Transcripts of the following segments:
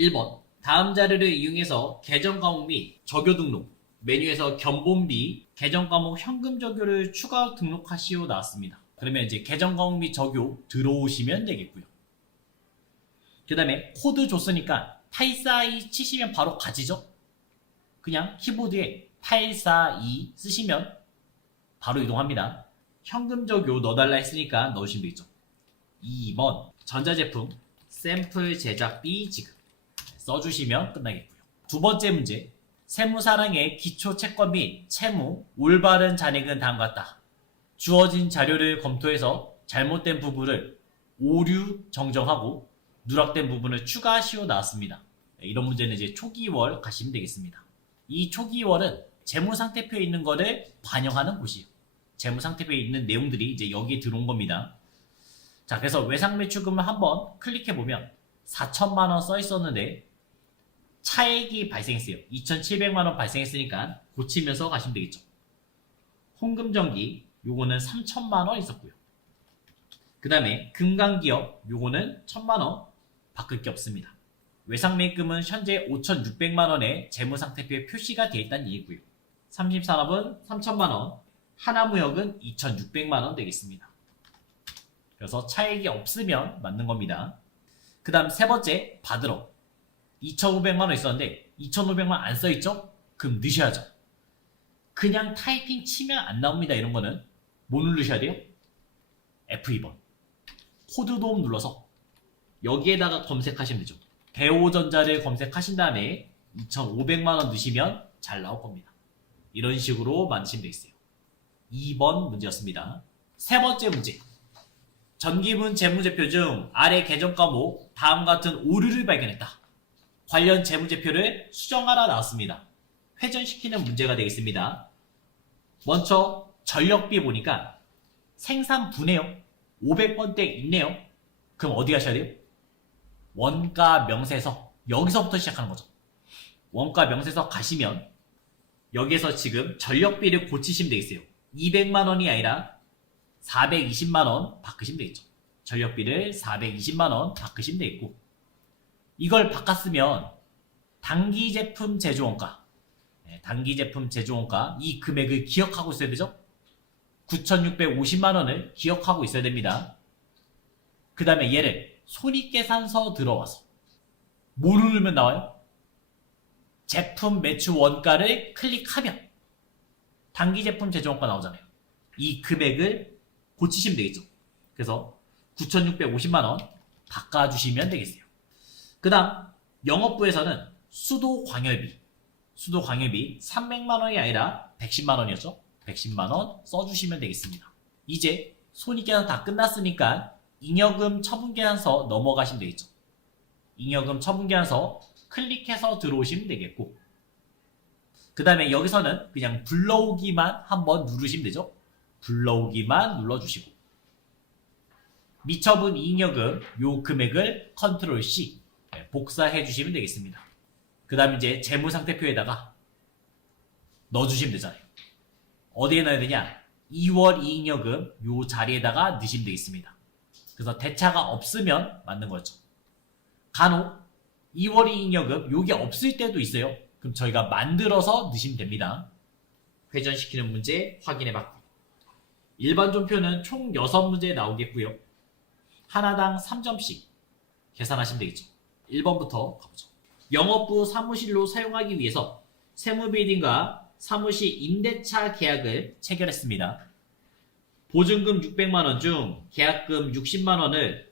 1번 다음 자료를 이용해서 계정 과목 및 적요 등록 메뉴에서 견본비 계정 과목 현금 적요를 추가 등록하시오 나왔습니다. 그러면 이제 계정 과목 및 적요 들어오시면 되겠고요. 그 다음에 코드 줬으니까 842 치시면 바로 가지죠. 그냥 키보드에 842 쓰시면 바로 이동합니다. 현금 적요 넣어달라 했으니까 넣으시면 되겠죠. 2번 전자제품 샘플 제작비 지급 써주시면 끝나겠고요. 두 번째 문제 세무사랑의 기초 채권 및 채무 올바른 잔액은 다음과 같다. 주어진 자료를 검토해서 잘못된 부분을 오류 정정하고 누락된 부분을 추가하시오 나왔습니다. 이런 문제는 이제 초기월 가시면 되겠습니다. 이 초기월은 재무상태표에 있는 거를 반영하는 곳이에요. 재무상태표에 있는 내용들이 이제 여기에 들어온 겁니다. 자, 그래서 외상매출금을 한번 클릭해보면 4천만 원 써 있었는데 차액이 발생했어요. 2,700만 원 발생했으니까 고치면서 가시면 되겠죠. 홍금전기 요거는 3천만 원 있었고요. 그 다음에 금강기업 요거는 1,000만 원 바꿀 게 없습니다. 외상매입금은 현재 5,600만 원의 재무상태표에 표시가 되어 있다는 얘기고요. 30산업은 3천만 원, 하나무역은 2,600만 원 되겠습니다. 그래서 차액이 없으면 맞는 겁니다. 그 다음 세 번째 받으러 2,500만 원 있었는데 2,500만 원 안 써있죠? 그럼 넣으셔야죠. 그냥 타이핑 치면 안 나옵니다. 이런 거는 뭐 누르셔야 돼요? F2번 코드 도움 눌러서 여기에다가 검색하시면 되죠. 대오전자를 검색하신 다음에 2,500만 원 넣으시면 잘 나올 겁니다. 이런 식으로 만드시면 되겠어요. 2번 문제였습니다. 세 번째 문제 전기분 재무제표 중 아래 계정 과목 다음과 같은 오류를 발견했다. 관련 재무제표를 수정하라 나왔습니다. 회전시키는 문제가 되겠습니다. 먼저 전력비 보니까 생산분해요. 500번대 있네요. 그럼 어디 가셔야 돼요? 원가 명세서 여기서부터 시작하는 거죠. 원가 명세서 가시면 여기에서 지금 전력비를 고치시면 되겠어요. 200만 원이 아니라 420만 원 바꾸시면 되겠죠. 전력비를 420만 원 바꾸시면 되겠고 이걸 바꿨으면 단기 제품 제조원가 단기 제품 제조원가 이 금액을 기억하고 있어야 되죠. 9,650만 원을 기억하고 있어야 됩니다. 그 다음에 얘를 손익계산서 들어와서 뭐 누르면 나와요? 제품 매출 원가를 클릭하면 단기 제품 제조원가 나오잖아요. 이 금액을 고치시면 되겠죠. 그래서 9,650만 원 바꿔주시면 되겠어요. 그 다음 영업부에서는 수도광열비 300만 원이 아니라 110만 원이었죠. 110만 원 써주시면 되겠습니다. 이제 손익계산 다 끝났으니까 잉여금 처분계산서 넘어가시면 되겠죠. 잉여금 처분계산서 클릭해서 들어오시면 되겠고 그 다음에 여기서는 그냥 불러오기만 한번 누르시면 되죠. 불러오기만 눌러주시고 미처분 이익여금 요 금액을 컨트롤 C 복사해 주시면 되겠습니다. 그 다음 이제 재무상태표에다가 넣어주시면 되잖아요. 어디에 넣어야 되냐? 2월 이익여금 요 자리에다가 넣으시면 되겠습니다. 그래서 대차가 없으면 맞는 거죠. 간혹 2월 이익여금 요게 없을 때도 있어요. 그럼 저희가 만들어서 넣으시면 됩니다. 회전시키는 문제 확인해봤고 일반 존표는 총 6문제 나오겠고요. 하나당 3점씩 계산하시면 되겠죠. 1번부터 가보죠. 영업부 사무실로 사용하기 위해서 세무빌딩과 사무실 임대차 계약을 체결했습니다. 보증금 600만원 중 계약금 60만원을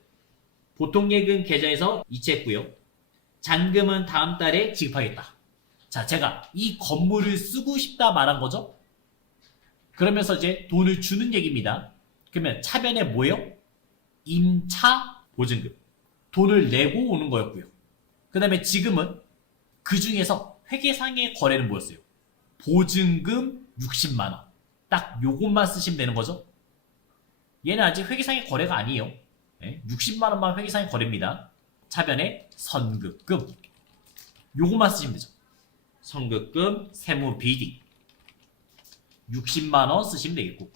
보통예금 계좌에서 이체했고요. 잔금은 다음 달에 지급하겠다. 자, 제가 이 건물을 쓰고 싶다 말한 거죠. 그러면서 이제 돈을 주는 얘기입니다. 그러면 차변에 뭐예요? 임차 보증금. 돈을 내고 오는 거였고요. 그 다음에 지금은 그 중에서 회계상의 거래는 뭐였어요? 보증금 60만원. 딱 요것만 쓰시면 되는 거죠. 얘는 아직 회계상의 거래가 아니에요. 60만원만 회계상의 거래입니다. 차변에 선급금. 요것만 쓰시면 되죠. 선급금, 세무비딩 60만원 쓰시면 되겠고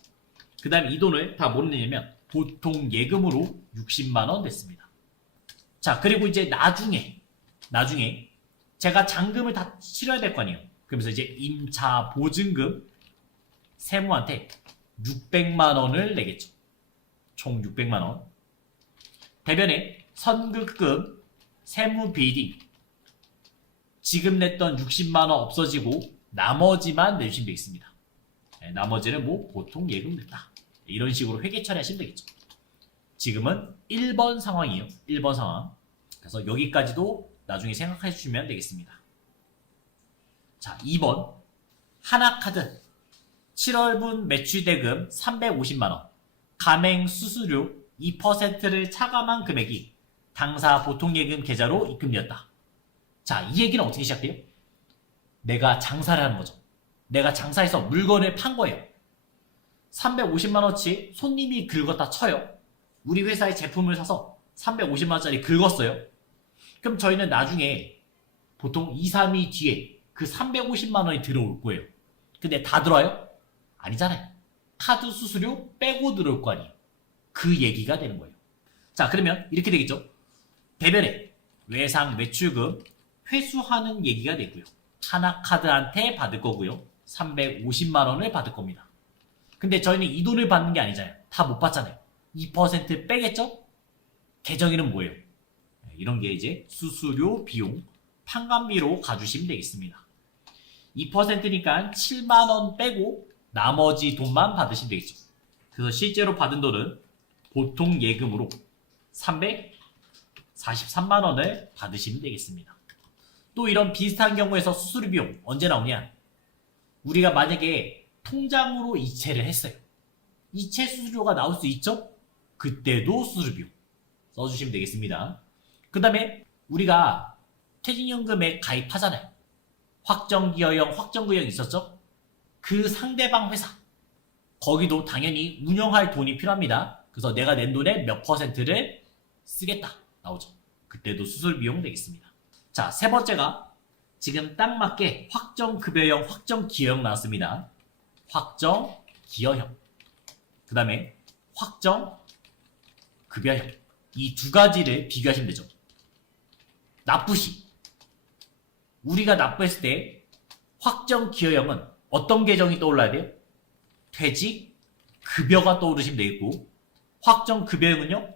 그 다음에 이 돈을 다 뭐 넣냐면 보통 예금으로 60만원 냈습니다. 자, 그리고 이제 나중에 나중에 제가 잔금을 다 치러야 될 거 아니에요. 그러면서 이제 임차 보증금 세무한테 600만 원을 내겠죠. 총 600만 원. 대변에 선급금, 세무 비리 지금 냈던 60만 원 없어지고 나머지만 내주시면 되겠습니다. 나머지는 뭐 보통 예금 냈다. 이런 식으로 회계 처리하시면 되겠죠. 지금은 1번 상황이에요. 1번 상황. 그래서 여기까지도 나중에 생각해 주시면 되겠습니다. 자, 2번 하나카드 7월분 매출대금 350만원 가맹 수수료 2%를 차감한 금액이 당사 보통예금 계좌로 입금되었다. 자, 이 얘기는 어떻게 시작돼요? 내가 장사를 하는 거죠. 내가 장사해서 물건을 판 거예요. 350만원치 손님이 긁었다 쳐요. 우리 회사의 제품을 사서 350만원짜리 긁었어요. 그럼 저희는 나중에 보통 2, 3일 뒤에 그 350만원이 들어올 거예요. 근데 다 들어와요? 아니잖아요. 카드 수수료 빼고 들어올 거 아니에요. 그 얘기가 되는 거예요. 자, 그러면 이렇게 되겠죠. 대변에 외상 매출금 회수하는 얘기가 되고요. 하나카드한테 받을 거고요. 350만원을 받을 겁니다. 근데 저희는 이 돈을 받는 게 아니잖아요. 다 못 받잖아요. 2% 빼겠죠? 계정이는 뭐예요? 이런 게 이제 수수료, 비용, 판관비로 가주시면 되겠습니다. 2%니까 7만원 빼고 나머지 돈만 받으시면 되겠죠. 그래서 실제로 받은 돈은 보통 예금으로 343만원을 받으시면 되겠습니다. 또 이런 비슷한 경우에서 수수료 비용 언제 나오냐? 우리가 만약에 통장으로 이체를 했어요. 이체 수수료가 나올 수 있죠? 그때도 수수료 비용 써주시면 되겠습니다. 그 다음에 우리가 퇴직연금에 가입하잖아요. 확정기여형, 확정구형 있었죠? 그 상대방 회사 거기도 당연히 운영할 돈이 필요합니다. 그래서 내가 낸 돈의 몇 %를 쓰겠다 나오죠. 그때도 수술 비용 되겠습니다. 자, 세 번째가 지금 딱 맞게 확정급여형, 확정기여형 나왔습니다. 확정기여형 그 다음에 확정급여형 이 두 가지를 비교하시면 되죠. 납부시 우리가 납부했을 때 확정기여형은 어떤 계정이 떠올라야 돼요? 퇴직급여가 떠오르시면 되겠고 확정급여형은요?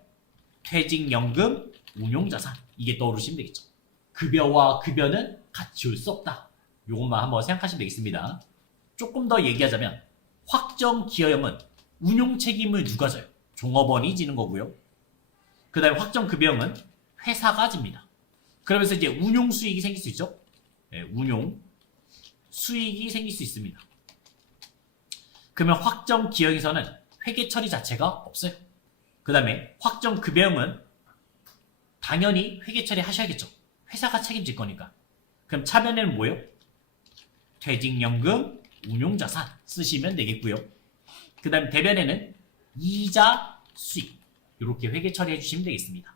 퇴직연금, 운용자산 이게 떠오르시면 되겠죠. 급여와 급여는 같이 올 수 없다. 이것만 한번 생각하시면 되겠습니다. 조금 더 얘기하자면 확정기여형은 운용책임을 누가 져요? 종업원이 지는 거고요. 그 다음에 확정급여형은 회사가 집니다. 그러면서 이제 운용수익이 생길 수 있죠. 네, 운용수익이 생길 수 있습니다. 그러면 확정기여형에서는 회계 처리 자체가 없어요. 그 다음에 확정급여형은 당연히 회계 처리 하셔야겠죠. 회사가 책임질 거니까. 그럼 차변에는 뭐예요? 퇴직연금, 운용자산 쓰시면 되겠고요. 그 다음에 대변에는 이자, 수익 이렇게 회계 처리해 주시면 되겠습니다.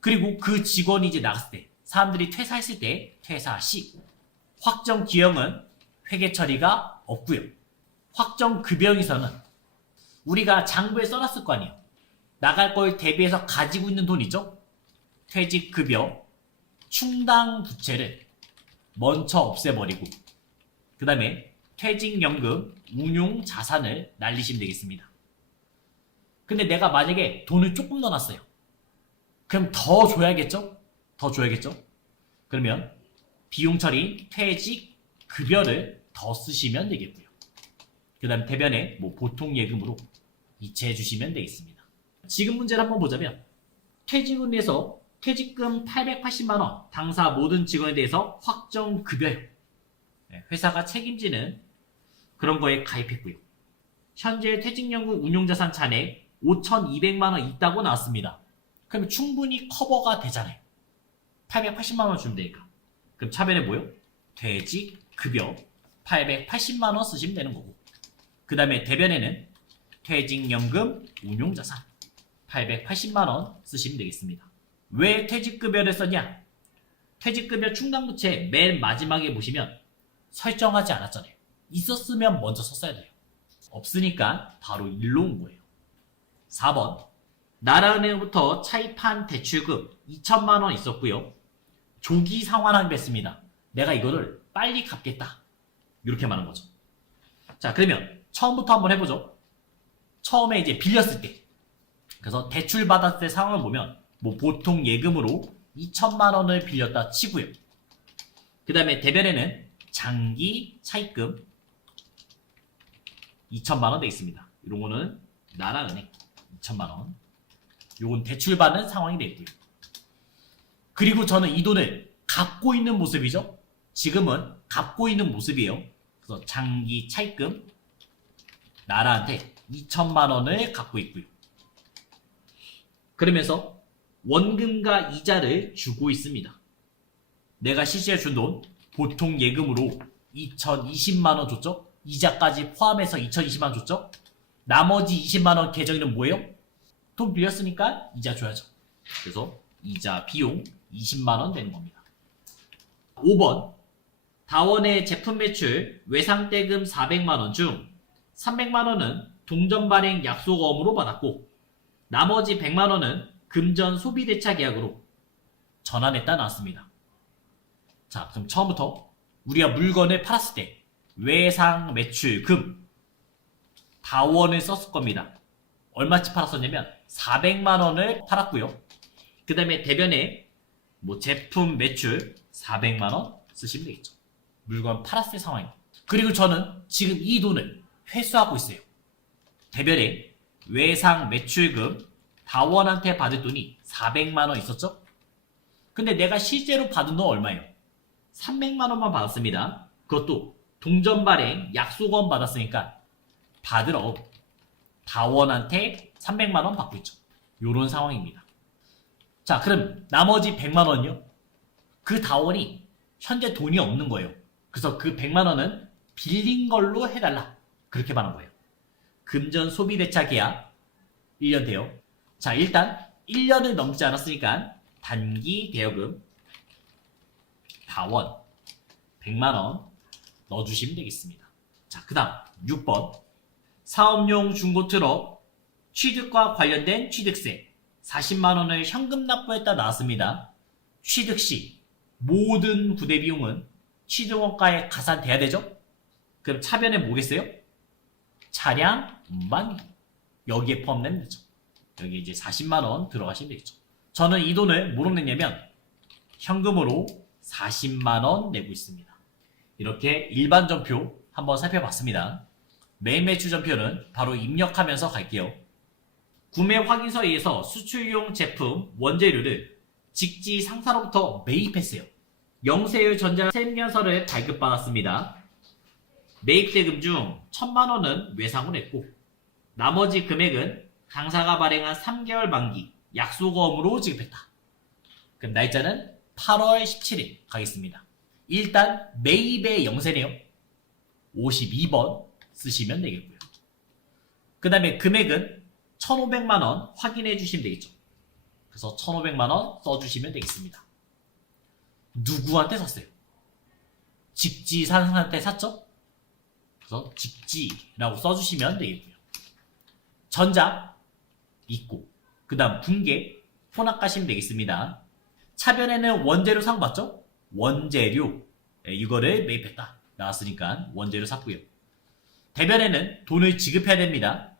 그리고 그 직원이 이제 나갔을 때 사람들이 퇴사했을 때 퇴사 시 확정기여형은 회계 처리가 없고요. 확정급여형에서는 우리가 장부에 써놨을 거 아니에요. 나갈 걸 대비해서 가지고 있는 돈 있죠? 퇴직급여, 충당 부채를 먼저 없애버리고 그 다음에 퇴직연금, 운용자산을 날리시면 되겠습니다. 근데 내가 만약에 돈을 조금 넣어놨어요. 그럼 더 줘야겠죠? 더 줘야겠죠? 그러면 비용처리, 퇴직급여를 더 쓰시면 되겠고요. 그 다음 대변에 뭐 보통예금으로 이체해 주시면 되겠습니다. 지금 문제를 한번 보자면 퇴직을 위해서 퇴직금 880만원 당사 모든 직원에 대해서 확정급여형 회사가 책임지는 그런 거에 가입했고요. 현재 퇴직연금 운용자산 잔액 5,200만원 있다고 나왔습니다. 그러면 충분히 커버가 되잖아요. 880만원 주면 되니까. 그럼 차변에 뭐요? 퇴직급여 880만원 쓰시면 되는 거고 그 다음에 대변에는 퇴직연금 운용자산 880만원 쓰시면 되겠습니다. 왜 퇴직급여를 썼냐? 퇴직급여 충당부채 맨 마지막에 보시면 설정하지 않았잖아요. 있었으면 먼저 썼어야 돼요. 없으니까 바로 일로 온 거예요. 4번 나라은행부터 차입한 대출금 2천만원 있었고요. 조기 상환하기로 했습니다. 내가 이거를 빨리 갚겠다. 이렇게 말하는 거죠. 자, 그러면 처음부터 한번 해보죠. 처음에 이제 빌렸을 때. 그래서 대출 받았을 때 상황을 보면 뭐 보통 예금으로 2천만 원을 빌렸다 치고요. 그 다음에 대변에는 장기 차입금 2천만 원 돼 있습니다. 이런 거는 나라은행 2천만 원. 요건 대출 받는 상황이 돼 있고요. 그리고 저는 이 돈을 갚고 있는 모습이죠. 지금은 갚고 있는 모습이에요. 그래서 장기 차입금 나라한테 2천만 원을 갚고 있고요. 그러면서 원금과 이자를 주고 있습니다. 내가 실시에 준 돈 보통 예금으로 2,020만 원 줬죠? 이자까지 포함해서 2,020만 원 줬죠? 나머지 20만 원 계정이는 뭐예요? 돈 빌렸으니까 이자 줘야죠. 그래서 이자 비용 20만 원 되는 겁니다. 5번 다원의 제품 매출 외상대금 400만 원 중 300만 원은 동전 발행 약속어음으로 받았고 나머지 100만 원은 금전 소비대차 계약으로 전환했다 나왔습니다. 자, 그럼 처음부터 우리가 물건을 팔았을 때 외상 매출금 다원을 썼을 겁니다. 얼마치 팔았었냐면 400만 원을 팔았고요. 그 다음에 대변에 뭐 제품 매출 400만 원 쓰시면 되겠죠. 물건 팔았을 상황입니다. 그리고 저는 지금 이 돈을 회수하고 있어요. 대변에 외상 매출금 다원한테 받을 돈이 400만 원 있었죠? 근데 내가 실제로 받은 돈 얼마예요? 300만 원만 받았습니다. 그것도 동전 발행 약속원 받았으니까 받으러 다원한테 300만 원 받고 있죠. 요런 상황입니다. 자, 그럼 나머지 100만 원요? 그 다원이 현재 돈이 없는 거예요. 그래서 그 100만 원은 빌린 걸로 해달라. 그렇게 말한 거예요. 금전 소비대차 계약 1년 돼요. 자, 일단 1년을 넘지 않았으니까 단기 대여금 다원 100만 원 넣어주시면 되겠습니다. 자, 그 다음 6번 사업용 중고트럭 취득과 관련된 취득세 40만 원을 현금 납부했다 나왔습니다. 취득 시 모든 부대 비용은 취득원가에 가산돼야 되죠? 그럼 차변에 뭐겠어요? 차량 운반비 여기에 포함되면 되죠. 여기 이제 40만 원 들어가시면 되겠죠. 저는 이 돈을 뭐로 냈냐면 현금으로 40만 원 내고 있습니다. 이렇게 일반 전표 한번 살펴봤습니다. 메인 매출 전표는 바로 입력하면서 갈게요. 구매 확인서에 의해서 수출용 제품 원재료를 직지 상사로부터 매입했어요. 영세율 전자 세무서를 발급받았습니다. 매입대금 중 1,000만 원은 외상을 했고 나머지 금액은 당사가 발행한 3개월 만기 약속어음으로 지급했다. 그럼 날짜는 8월 17일 가겠습니다. 일단 매입의 영세네요. 52번 쓰시면 되겠고요. 그 다음에 금액은 1,500만 원 확인해 주시면 되겠죠. 그래서 1,500만 원 써주시면 되겠습니다. 누구한테 샀어요? 직지 상사한테 샀죠? 그래서 직지라고 써주시면 되겠고요. 전자 있고 그 다음 분계 혼합 가시면 되겠습니다. 차변에는 원재료 상 봤죠? 원재료 이거를 매입했다 나왔으니까 원재료 샀고요. 대변에는 돈을 지급해야 됩니다.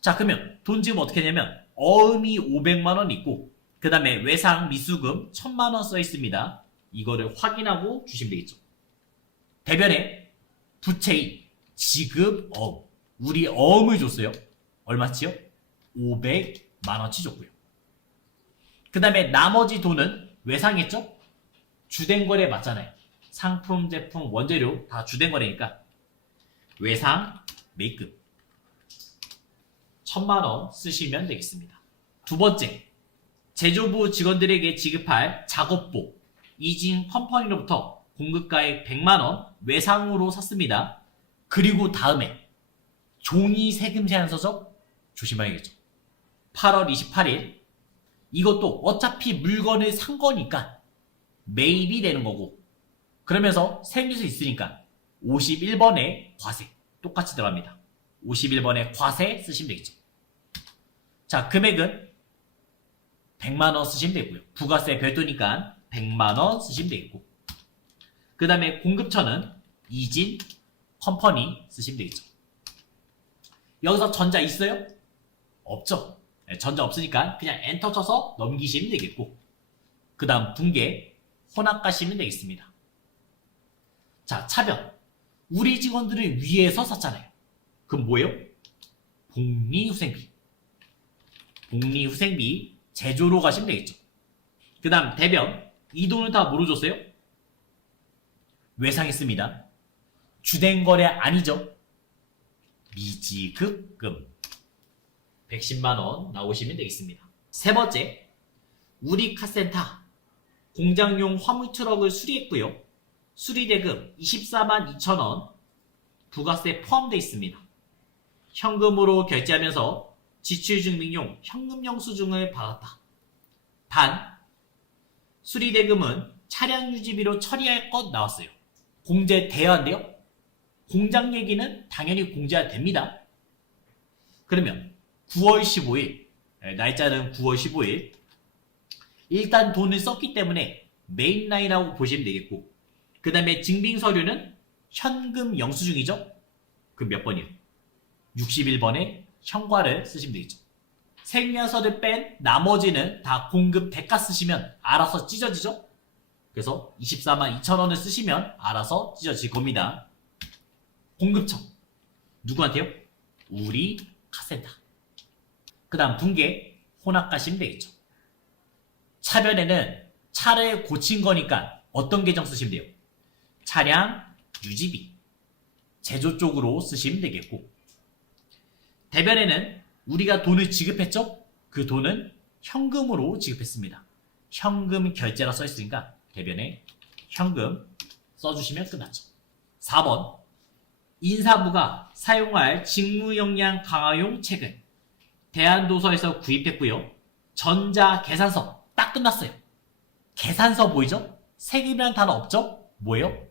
자, 그러면 돈 지금 어떻게 하냐면 어음이 500만 원 있고 그 다음에 외상 미수금 1,000만 원 써 있습니다. 이거를 확인하고 주시면 되겠죠. 대변에 부채의 지급 어음 우리 어음을 줬어요. 얼마치요? 500만 원치 줬고요. 그 다음에 나머지 돈은 외상했죠? 주된 거래 맞잖아요. 상품, 제품, 원재료 다 주된 거래니까 외상 매입금 1,000만 원 쓰시면 되겠습니다. 두 번째, 제조부 직원들에게 지급할 작업복 이진 컴퍼니로부터 공급가액 100만 원 외상으로 샀습니다. 그리고 다음에 종이 세금 제한서적 조심해야겠죠. 8월 28일 이것도 어차피 물건을 산 거니까 매입이 되는 거고 그러면서 세무서 있으니까 51번에 과세 똑같이 들어갑니다. 51번에 과세 쓰시면 되겠죠. 자, 금액은 100만 원 쓰시면 되고요. 부가세 별도니까 100만원 쓰시면 되겠고, 그 다음에 공급처는 이진 컴퍼니 쓰시면 되겠죠. 여기서 전자 있어요? 없죠. 전자 없으니까 그냥 엔터 쳐서 넘기시면 되겠고, 그 다음 분계 혼합 가시면 되겠습니다. 자, 차변. 우리 직원들을 위해서 샀잖아요. 그럼 뭐예요? 복리후생비. 복리후생비 제조로 가시면 되겠죠. 그 다음 대변. 이 돈을 다 뭐로 줬어요? 외상했습니다. 주된 거래 아니죠. 미지급금 110만원 나오시면 되겠습니다. 세 번째, 우리 카센터 공장용 화물 트럭을 수리했고요. 수리대금 24만 2천원 부가세 포함되어 있습니다. 현금으로 결제하면서 지출증명용 현금 영수증을 받았다. 단, 수리대금은 차량 유지비로 처리할 것 나왔어요. 공제돼야 한대요? 공장 얘기는 당연히 공제가 됩니다. 그러면 9월 15일, 날짜는 9월 15일, 일단 돈을 썼기 때문에 메인라인이라고 보시면 되겠고, 그 다음에 증빙서류는 현금 영수증이죠? 그 몇 번이요? 61번에 현과를 쓰시면 되겠죠. 생략서를 뺀 나머지는 다 공급 대가 쓰시면 알아서 찢어지죠? 그래서 24만 2천원을 쓰시면 알아서 찢어질 겁니다. 공급처. 누구한테요? 우리 카센터. 그 다음 분계 혼합 가시면 되겠죠. 차변에는 차를 고친 거니까 어떤 계정 쓰시면 돼요? 차량 유지비. 제조 쪽으로 쓰시면 되겠고, 대변에는 우리가 돈을 지급했죠? 그 돈은 현금으로 지급했습니다. 현금 결제라 써있으니까 대변에 현금 써주시면 끝났죠. 4번, 인사부가 사용할 직무역량 강화용 책을 대한도서에서 구입했고요. 전자계산서 딱 끝났어요. 계산서 보이죠? 세금이라는 단어 없죠? 뭐예요?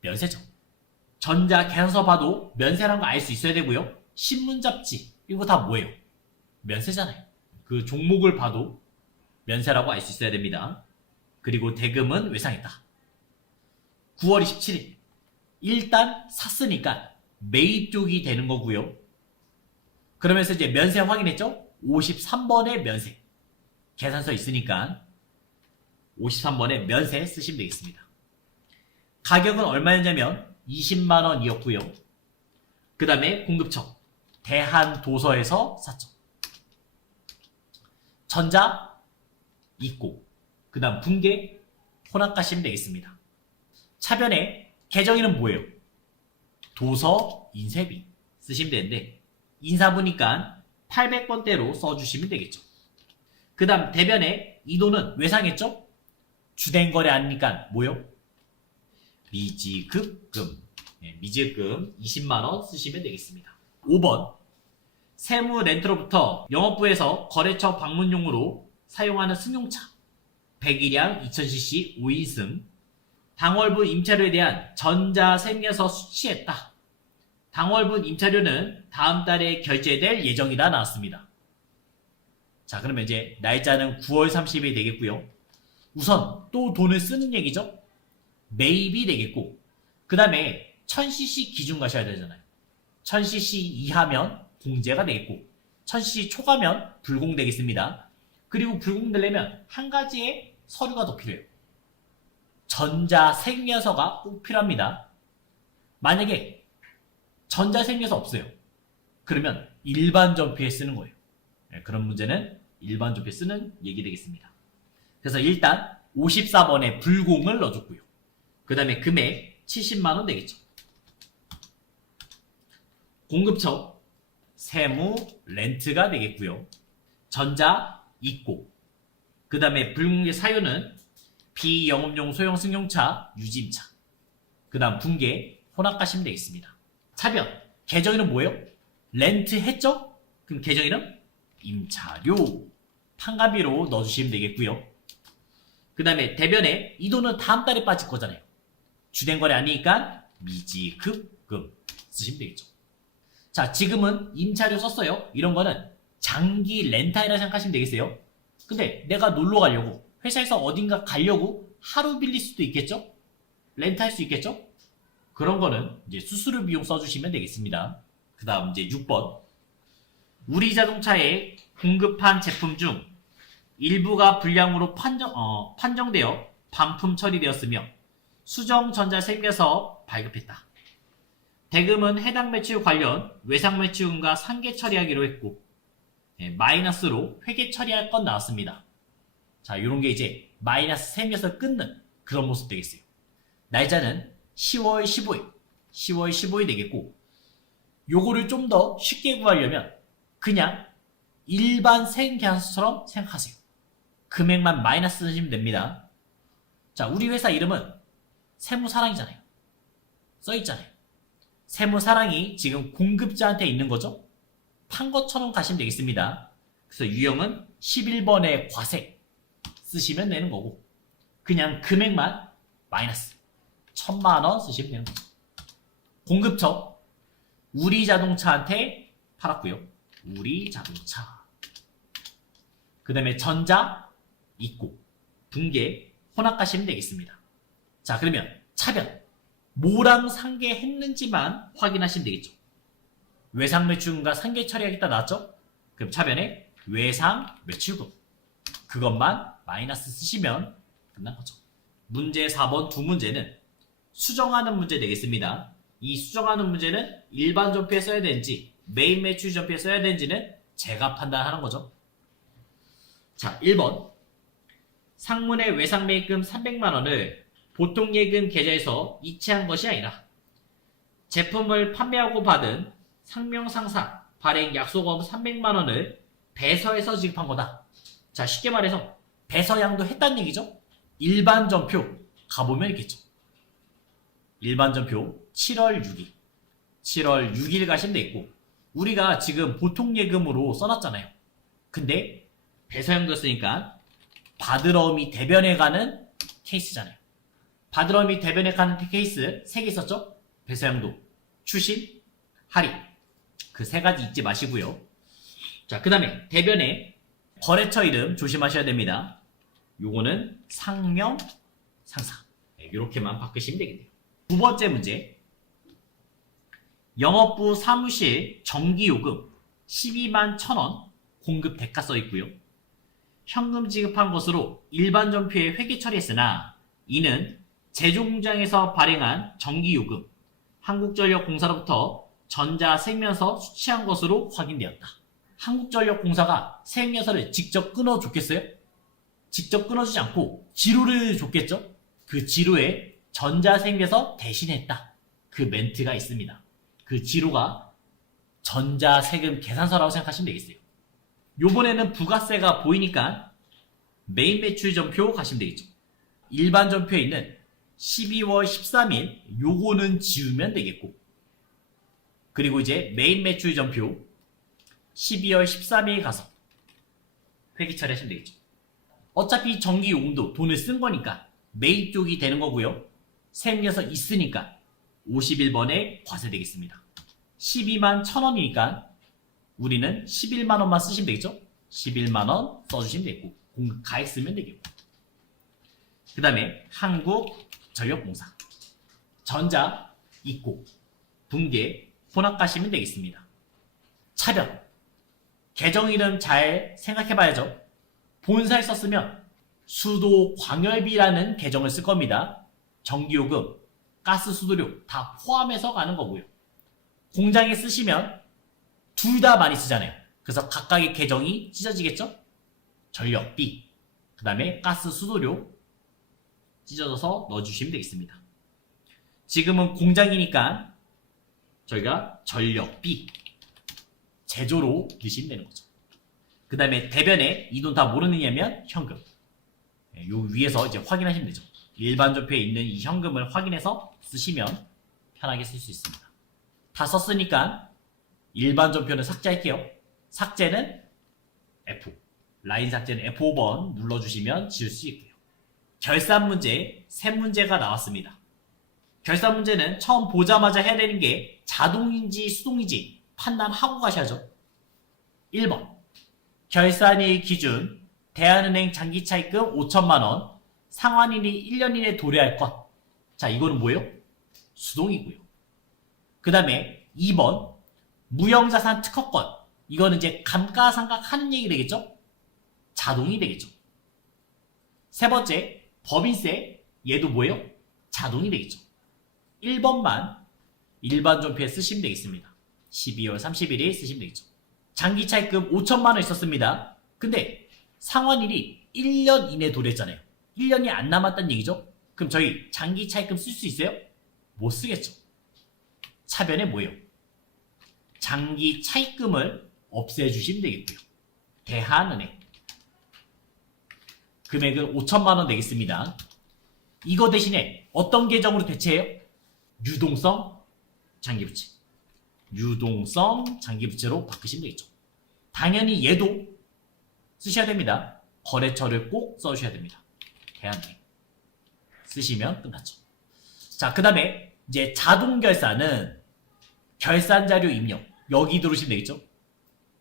면세죠. 전자계산서 봐도 면세라는 거 알 수 있어야 되고요. 신문 잡지 이거 다 뭐예요? 면세잖아요. 그 종목을 봐도 면세라고 알 수 있어야 됩니다. 그리고 대금은 외상했다. 9월 27일 일단 샀으니까 매입 쪽이 되는 거고요. 그러면서 이제 면세 확인했죠? 53번에 면세. 계산서 있으니까 53번에 면세 쓰시면 되겠습니다. 가격은 얼마였냐면 20만원이었고요. 그 다음에 공급처 대한도서에서 샀죠. 전자 있고, 그 다음 분계 혼합 가시면 되겠습니다. 차변에 계정이는 뭐예요? 도서 인쇄비 쓰시면 되는데 인사부니까 800번대로 써주시면 되겠죠. 그 다음 대변에 이 돈은 외상했죠? 주된 거래 아니니까 뭐요? 미지급금. 미지급금 20만원 쓰시면 되겠습니다. 5번, 세무 렌트로부터 영업부에서 거래처 방문용으로 사용하는 승용차 100일량 2000cc 5인승 당월분 임차료에 대한 전자생계서 수취했다. 당월분 임차료는 다음 달에 결제될 예정이다 나왔습니다. 자, 그러면 이제 날짜는 9월 30일 되겠고요. 우선 또 돈을 쓰는 얘기죠. 매입이 되겠고, 그 다음에 1000cc 기준 가셔야 되잖아요. 1000cc 이하면 공제가 되겠고, 1000cc 초과면 불공되겠습니다. 그리고 불공되려면 한 가지의 서류가 더 필요해요. 전자생계서가 꼭 필요합니다. 만약에 전자생계서 없어요. 그러면 일반 전표에 쓰는 거예요. 그런 문제는 일반 전표에 쓰는 얘기 되겠습니다. 그래서 일단 54번에 불공을 넣어줬고요. 그 다음에 금액 70만원 되겠죠. 공급처 세무 렌트가 되겠고요. 전자 있고, 그 다음에 불공개 사유는 비영업용 소형 승용차 유지임차, 그 다음 분계 혼합 가시면 되겠습니다. 차변 계정이름 뭐예요? 렌트 했죠? 그럼 계정이름 임차료 판가비로 넣어주시면 되겠고요. 그 다음에 대변에 이 돈은 다음 달에 빠질 거잖아요. 주된 거래 아니니까 미지급금 쓰시면 되겠죠. 자, 지금은 임차료 썼어요. 이런 거는 장기 렌탈이라 생각하시면 되겠어요. 근데 내가 놀러 가려고, 회사에서 어딘가 가려고 하루 빌릴 수도 있겠죠? 렌트할 수 있겠죠? 그런 거는 이제 수수료 비용 써주시면 되겠습니다. 그 다음 이제 6번. 우리 자동차에 공급한 제품 중 일부가 불량으로 판정되어 반품 처리되었으며 수정전자생명서 발급했다. 대금은 해당 매출 관련 외상 매출금과 상계 처리하기로 했고 마이너스로 회계 처리할 건 나왔습니다. 자, 요런 게 이제 마이너스 셈에서 끊는 그런 모습 되겠어요. 날짜는 10월 15일, 10월 15일 되겠고, 요거를 좀 더 쉽게 구하려면 그냥 일반 세금 계산서처럼 생각하세요. 금액만 마이너스 쓰시면 됩니다. 자, 우리 회사 이름은 세무사랑이잖아요. 써있잖아요. 세무사랑이 지금 공급자한테 있는 거죠? 판 것처럼 가시면 되겠습니다. 그래서 유형은 11번의 과세 쓰시면 되는 거고, 그냥 금액만 마이너스 1000만원 쓰시면 되는 거죠. 공급처 우리 자동차한테 팔았고요. 우리 자동차. 그 다음에 전자 있고 붕괴 혼합 가시면 되겠습니다. 자, 그러면 차변 뭐랑 상계했는지만 확인하시면 되겠죠. 외상 매출금과 상계 처리하겠다 나왔죠? 그럼 차변에 외상 매출금 그것만 마이너스 쓰시면 끝난 거죠. 문제 4번 두 문제는 수정하는 문제 되겠습니다. 이 수정하는 문제는 일반 전표에 써야 되는지 메인 매출 전표에 써야 되는지는 제가 판단하는 거죠. 자, 1번 상문의 외상 매입금 300만원을 보통 예금 계좌에서 이체한 것이 아니라 제품을 판매하고 받은 상명상사 발행 약속금 300만원을 배서해서 지급한 거다. 자, 쉽게 말해서 배서양도 했다는 얘기죠. 일반 전표 가보면 있겠죠. 일반 전표 7월 6일 7월 6일 가시면 되겠고, 우리가 지금 보통 예금으로 써놨잖아요. 근데 배서양도 쓰니까 받으러 미 대변에 가는 케이스잖아요. 받으러 미 대변에 가는 케이스 3개 있었죠? 배서양도, 추심, 할인 그 3가지 잊지 마시고요. 자, 그 다음에 대변에 거래처 이름 조심하셔야 됩니다. 요거는 상명 상사 이렇게만 바꾸시면 되겠네요. 두 번째 문제 영업부 사무실 정기요금 12만 1,000원 공급 대가 써있고요. 현금 지급한 것으로 일반 전표에 회계 처리했으나 이는 제조공장에서 발행한 정기요금 한국전력공사로부터 전자생명서 수취한 것으로 확인되었다. 한국전력공사가 생명서를 직접 끊어줬겠어요? 직접 끊어주지 않고 지로를 줬겠죠? 그 지로에 전자생명서 대신했다. 그 멘트가 있습니다. 그 지로가 전자세금 계산서라고 생각하시면 되겠어요. 요번에는 부가세가 보이니까 메인 매출 전표 가시면 되겠죠. 일반 전표에 있는 12월 13일 요거는 지우면 되겠고, 그리고 이제 메인 매출 전표 12월 13일 가서 회계 처리하시면 되겠죠. 어차피 정기요금도 돈을 쓴 거니까 메인 쪽이 되는 거고요. 세금에서 있으니까 51번에 과세되겠습니다. 12만 1,000원이니까 우리는 11만원만 쓰시면 되겠죠. 11만원 써주시면 되겠고 공급 가액 쓰면 되겠고, 그 다음에 한국전력공사 전자 있고 붕괴 혼합 가시면 되겠습니다. 차변 계정 이름 잘 생각해 봐야죠. 본사에 썼으면 수도 광열비라는 계정을 쓸 겁니다. 전기요금, 가스 수도료 다 포함해서 가는 거고요. 공장에 쓰시면 둘 다 많이 쓰잖아요. 그래서 각각의 계정이 찢어지겠죠? 전력비, 그 다음에 가스 수도료 찢어져서 넣어주시면 되겠습니다. 지금은 공장이니까 저희가 전력비, 제조로 넣으시면 되는 거죠. 그 다음에 대변에 이 돈 다 모르느냐면 현금. 요 위에서 이제 확인하시면 되죠. 일반 전표에 있는 이 현금을 확인해서 쓰시면 편하게 쓸 수 있습니다. 다 썼으니까 일반 전표는 삭제할게요. 삭제는 F. 라인 삭제는 F5번 눌러주시면 지울 수 있고요. 결산 문제 3문제가 나왔습니다. 결산 문제는 처음 보자마자 해야 되는 게 자동인지 수동인지 판단하고 가셔야죠. 1번 결산일 기준 대한은행 장기차입금 5천만원 상환인이 1년 이내 도래할 것. 자, 이거는 뭐예요? 수동이고요. 그 다음에 2번 무형자산 특허권. 이거는 이제 감가상각하는 얘기 되겠죠? 자동이 되겠죠. 세 번째 법인세. 얘도 뭐예요? 자동이 되겠죠. 1번만 일반 존폐에 쓰시면 되겠습니다. 12월 30일에 쓰시면 되겠죠. 장기 차입금 5천만 원 있었습니다. 근데 상환일이 1년 이내 도래했잖아요. 1년이 안 남았다는 얘기죠. 그럼 저희 장기 차입금 쓸 수 있어요? 못 쓰겠죠. 차변에 뭐예요? 장기 차입금을 없애주시면 되겠고요. 대한은행 금액은 5천만 원 되겠습니다. 이거 대신에 어떤 계정으로 대체해요? 유동성 장기부채. 유동성 장기부채로 바꾸시면 되겠죠. 당연히 얘도 쓰셔야 됩니다. 거래처를 꼭 써주셔야 됩니다. 대한은행 쓰시면 끝났죠. 자, 그 다음에 이제 자동결산은 결산자료 입력. 여기 들어오시면 되겠죠.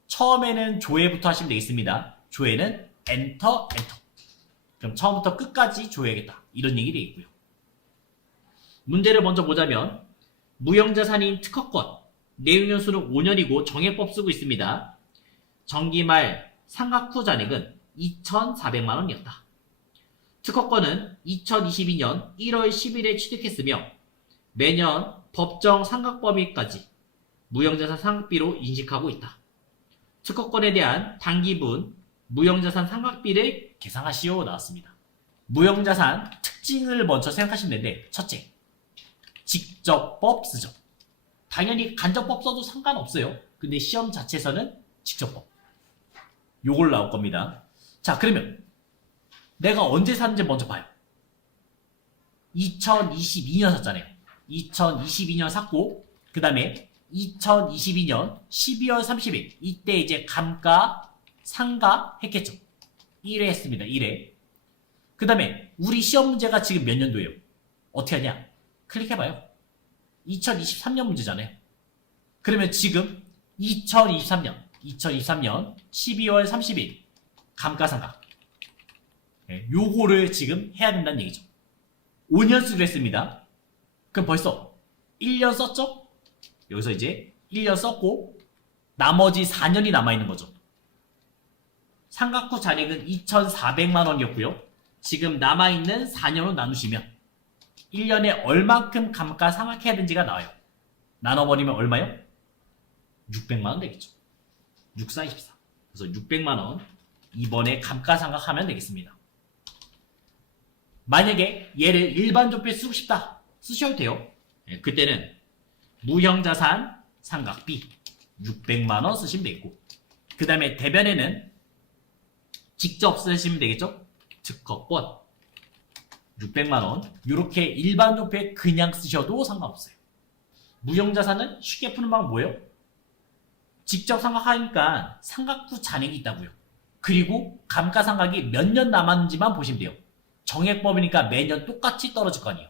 처음에는 조회부터 하시면 되겠습니다. 조회는 엔터. 그럼 처음부터 끝까지 조회하겠다. 이런 얘기 되겠고요. 문제를 먼저 보자면 무형자산인 특허권. 내용연수는 5년이고 정액법 쓰고 있습니다. 정기말 상각 후 잔액은 2,400만 원이었다. 특허권은 2022년 1월 10일에 취득했으며 매년 법정 상각범위까지 무형자산 상각비로 인식하고 있다. 특허권에 대한 단기분 무형자산 상각비를 계상하시오 나왔습니다. 무형자산 특징을 먼저 생각하시면 되는데 첫째, 직접법 쓰죠. 당연히 간접법 써도 상관없어요. 근데 시험 자체에서는 직접법. 요걸 나올 겁니다. 자, 그러면 내가 언제 샀는지 먼저 봐요. 2022년 샀잖아요. 2022년 샀고 그 다음에 2022년 12월 30일 이때 이제 감가 상가 했겠죠. 1회 했습니다. 1회. 그 다음에 우리 시험 문제가 지금 몇 년도예요? 어떻게 하냐? 클릭해봐요. 2023년 문제잖아요. 그러면 지금 2023년 12월 30일 감가상각 요거를 지금 해야 된다는 얘기죠. 5년 쓰기로 했습니다. 그럼 벌써 1년 썼죠? 여기서 이제 1년 썼고 나머지 4년이 남아있는 거죠. 상각 후 잔액은 2,400만 원이었고요. 지금 남아있는 4년으로 나누시면 1년에 얼만큼 감가상각해야 되는지가 나와요. 나눠버리면 얼마요? 600만 원 되겠죠. 6424. 그래서 600만 원 이번에 감가상각하면 되겠습니다. 만약에 얘를 일반 존폐 쓰고 싶다 쓰셔도 돼요. 그때는 무형자산 상각비 600만 원 쓰시면 되겠고 그 다음에 대변에는 직접 쓰시면 되겠죠. 특허권 600만 원 이렇게 일반 존폐 그냥 쓰셔도 상관없어요. 무형자산은 쉽게 푸는 방법 뭐예요? 직접 상각하니까 상각 후 잔액이 있다고요. 그리고 감가상각이 몇 년 남았는지만 보시면 돼요. 정액법이니까 매년 똑같이 떨어질 거 아니에요.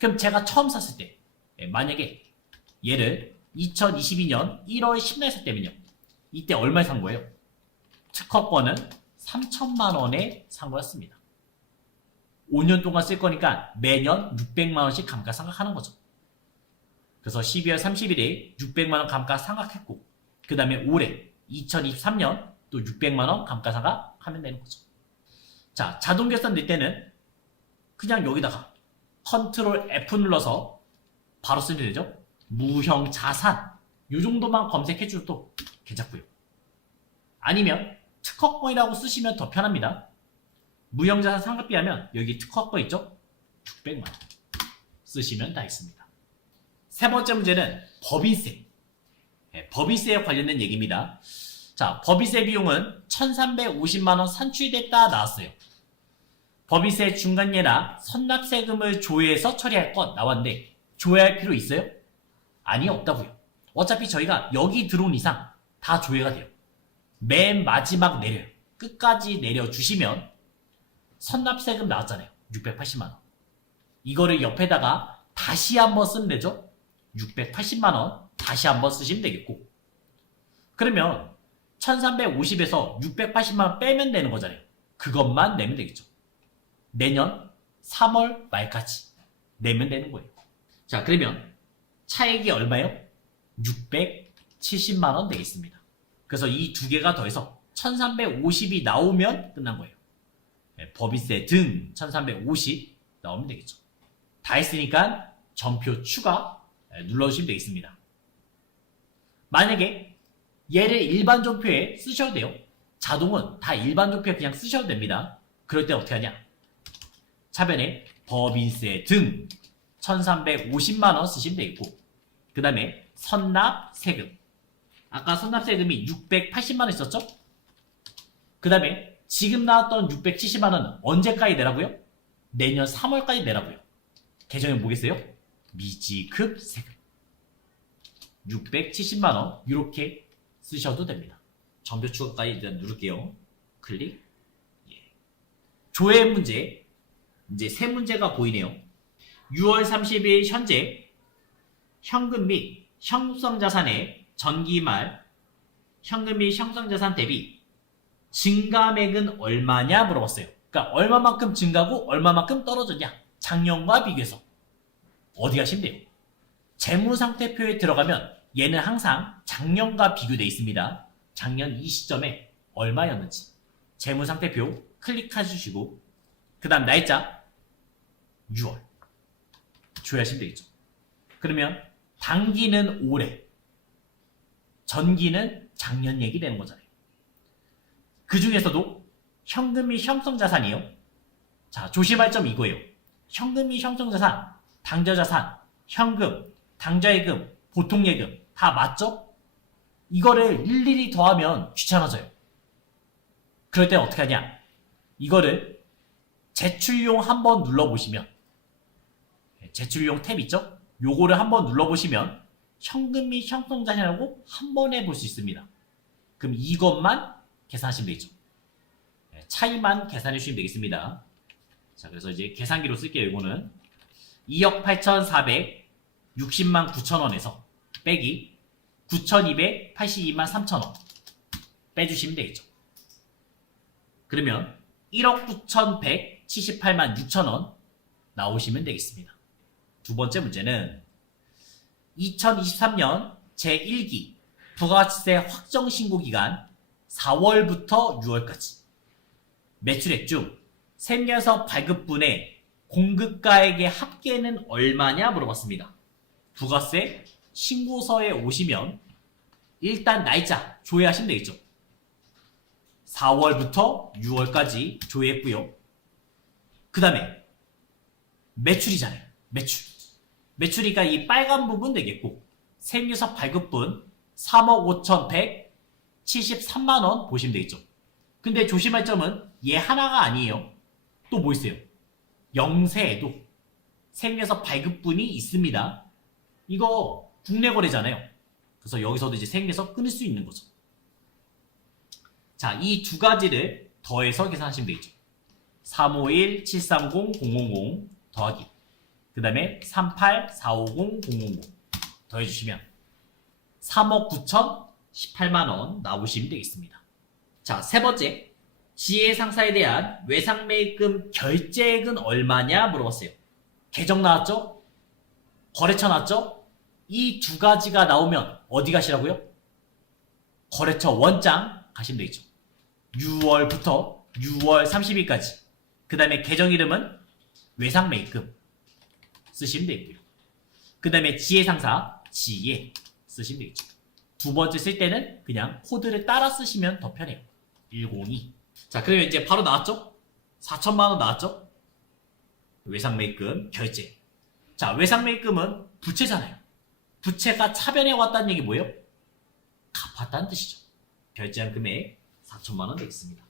그럼 제가 처음 샀을 때 만약에 얘를 2022년 1월 10날 샀다면요. 이때 얼마에 산 거예요? 특허권은 3천만 원에 산 거였습니다. 5년 동안 쓸 거니까 매년 600만 원씩 감가상각하는 거죠. 그래서 12월 30일에 600만 원 감가상각했고 그 다음에 올해 2023년 또 600만 원 감가상각하면 되는 거죠. 자, 자동결산 낼 때는 그냥 여기다가 컨트롤 F 눌러서 바로 쓰면 되죠. 무형자산 요 정도만 검색해 줘도 괜찮고요. 아니면 특허권이라고 쓰시면 더 편합니다. 무형자산 상각비 하면 여기 특허권 있죠? 600만 원 쓰시면 다 있습니다. 세 번째 문제는 법인세. 법인세에 관련된 얘기입니다. 자, 법인세 비용은 1,350만 원 산출됐다 나왔어요. 법인세 중간예나 선납세금을 조회해서 처리할 것 나왔는데 조회할 필요 있어요? 아니, 없다고요. 어차피 저희가 여기 들어온 이상 다 조회가 돼요. 맨 마지막 내려요. 끝까지 내려주시면 선납세금 나왔잖아요. 680만 원. 이거를 옆에다가 다시 한번 쓰면 되죠. 680만 원 다시 한번 쓰시면 되겠고 그러면 1350에서 680만 원 빼면 되는 거잖아요. 그것만 내면 되겠죠. 내년 3월 말까지 내면 되는 거예요. 자, 그러면 차액이 얼마요? 670만 원 되겠습니다. 그래서 이 두 개가 더해서 1350이 나오면 끝난 거예요. 법인세 등 1350 나오면 되겠죠. 다 했으니까 전표 추가 눌러주시면 되겠습니다. 만약에 얘를 일반 전표에 쓰셔도 돼요. 자동은 다 일반 전표에 그냥 쓰셔도 됩니다. 그럴 때 어떻게 하냐? 차변에 법인세 등 1350만 원 쓰시면 되겠고, 그 다음에 선납 세금. 아까 선납 세금이 680만 원 있었죠? 그 다음에 지금 나왔던 670만 원은 언제까지 내라고요? 내년 3월까지 내라고요. 계정에 뭐겠어요? 미지급 세금. 670만 원 이렇게 쓰셔도 됩니다. 전표 추가까지 일단 누를게요. 클릭. 예. 조회 문제. 이제 세 문제가 보이네요. 6월 30일 현재 현금 및 형성자산의 전기말 현금 및 형성자산 대비 증가액은 얼마냐 물어봤어요. 그러니까 얼마만큼 증가하고 얼마만큼 떨어졌냐. 작년과 비교해서. 어디 가시면 돼요. 재무상태표에 들어가면 얘는 항상 작년과 비교되어 있습니다. 작년 이 시점에 얼마였는지 재무상태표 클릭해 주시고, 그 다음 날짜 6월 조회하시면 되겠죠. 그러면 당기는 올해, 전기는 작년 얘기 되는 거잖아요. 그 중에서도 현금 및 형성자산이에요. 자, 조심할 점 이거예요. 현금 및 형성자산, 당좌자산, 현금, 당좌예금, 보통예금 다 맞죠? 이거를 일일이 더하면 귀찮아져요. 그럴 때 어떻게 하냐? 이거를 제출용 한번 눌러보시면, 제출용 탭 있죠? 요거를 한번 눌러보시면 현금 및 형성자산이라고 한 번에 볼 수 있습니다. 그럼 이것만 계산하시면 되겠죠. 차이만 계산해 주시면 되겠습니다. 자, 그래서 이제 계산기로 쓸게요. 이거는 2억 8,460만 9천원에서 빼기 9,282만 3천원 빼주시면 되겠죠. 그러면 1억 9,178만 6천원 나오시면 되겠습니다. 두 번째 문제는 2023년 제1기 부가가치세 확정 신고 기간 4월부터 6월까지 매출액 중 세무에서 발급분의 공급가액의 합계는 얼마냐 물어봤습니다. 부가세 신고서에 오시면 일단 날짜 조회하시면 되겠죠. 4월부터 6월까지 조회했고요. 그 다음에 매출이잖아요. 매출이니까 이 빨간 부분 되겠고, 세무서 발급분 3억 5,173만원 보시면 되겠죠. 근데 조심할 점은 얘 하나가 아니에요. 또 뭐 있어요? 영세에도 세무서 발급분이 있습니다. 이거 국내 거래잖아요. 그래서 여기서도 이제 세무서 끊을 수 있는 거죠. 자, 이 두 가지를 더해서 계산하시면 되겠죠. 351-730-000 더하기, 그 다음에 38-450-000 더해주시면 3억 9,018만원 나오시면 되겠습니다. 자, 세 번째, 지혜상사에 대한 외상매입금 결제액은 얼마냐 물어봤어요. 계정 나왔죠? 거래처 나왔죠? 이 두 가지가 나오면 어디 가시라고요? 거래처 원장 가시면 되겠죠. 6월부터 6월 30일까지. 그 다음에 계정 이름은 외상매입금 쓰시면 되고요. 그 다음에 지혜상사 지혜 쓰시면 되겠죠. 두 번째 쓸 때는 그냥 코드를 따라 쓰시면 더 편해요. 102. 자, 그러면 이제 바로 나왔죠? 4천만원 나왔죠? 외상매입금 결제. 자, 외상매입금은 부채잖아요. 부채가 차변에 왔다는 얘기 뭐예요? 갚았다는 뜻이죠. 결제한 금액 4천만원 되겠습니다.